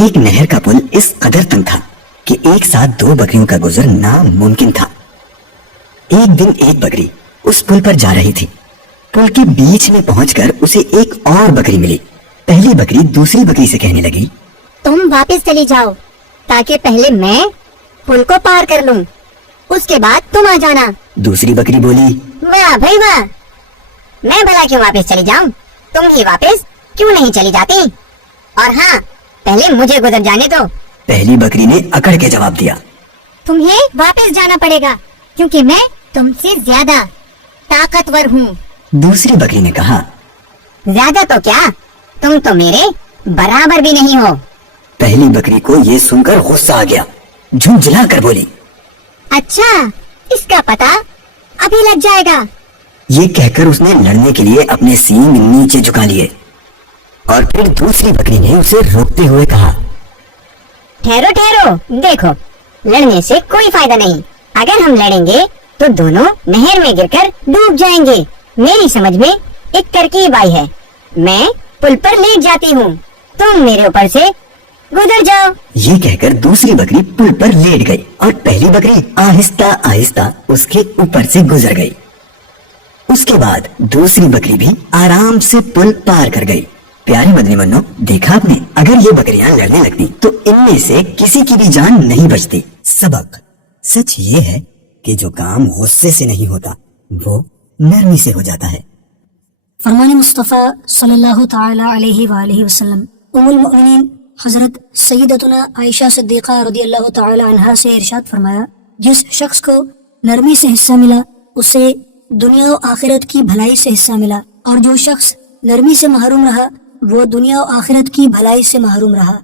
ایک نہر کا پل اس قدر تنگ تھا کہ ایک ساتھ دو بکریوں کا گزر ناممکن تھا۔ ایک دن ایک بکری اس پل پر جا رہی تھی۔ پل کے بیچ میں پہنچ کر اسے ایک اور بکری ملی۔ پہلی بکری دوسری بکری سے کہنے لگی، تم واپس چلی جاؤ تاکہ پہلے میں پل کو پار کر لوں، اس کے بعد تم آ جانا۔ دوسری بکری بولی، واہ بھائی واہ، میں بھلا کیوں واپس چلی جاؤں، تم ہی واپس کیوں نہیں چلی جاتی؟ اور ہاں، پہلے مجھے گزر جانے دو۔ پہلی بکری نے اکڑ کے جواب دیا، تمہیں واپس جانا پڑے گا کیونکہ میں تم سے زیادہ طاقتور ہوں۔ دوسری بکری نے کہا، زیادہ تو کیا، تم تو میرے برابر بھی نہیں ہو۔ پہلی بکری کو یہ سن کر غصہ آ گیا، جھنجھلا کر بولی، اچھا، اس کا پتہ ابھی لگ جائے گا۔ یہ کہہ کر اس نے لڑنے کے لیے اپنے سینگ نیچے جھکا لیے، اور پھر دوسری بکری نے اسے روکتے ہوئے کہا، ٹھہرو ٹھہرو، دیکھو لڑنے سے کوئی فائدہ نہیں، اگر ہم لڑیں گے تو دونوں نہر میں گر کر ڈوب جائیں گے۔ میری سمجھ میں ایک ترکیب آئی ہے، میں پل پر لیٹ جاتی ہوں، تم میرے اوپر سے گزر جاؤ۔ یہ کہہ کر دوسری بکری پل پر لیٹ گئی اور پہلی بکری آہستہ آہستہ اس کے اوپر سے گزر گئی۔ اس کے بعد دوسری بکری بھی آرام سے پل پار کر گئی۔ پیارے مدنی منو، دیکھا آپ نے، اگر یہ بکریاں لڑنے لگتی تو ان میں سے کسی کی بھی جان نہیں بچتی۔ سبق سچ یہ ہے کہ جو کام غصے سے نہیں ہوتا وہ نرمی سے ہو جاتا ہے۔ فرمان مصطفیٰ صلی اللہ تعالی علیہ وآلہ وسلم ام المؤمنین حضرت سیدتنا عائشہ صدیقہ رضی اللہ تعالی عنہا سے ارشاد فرمایا، جس شخص کو نرمی سے حصہ ملا اسے دنیا و آخرت کی بھلائی سے حصہ ملا، اور جو شخص نرمی سے محروم رہا وہ دنیا و آخرت کی بھلائی سے محروم رہا۔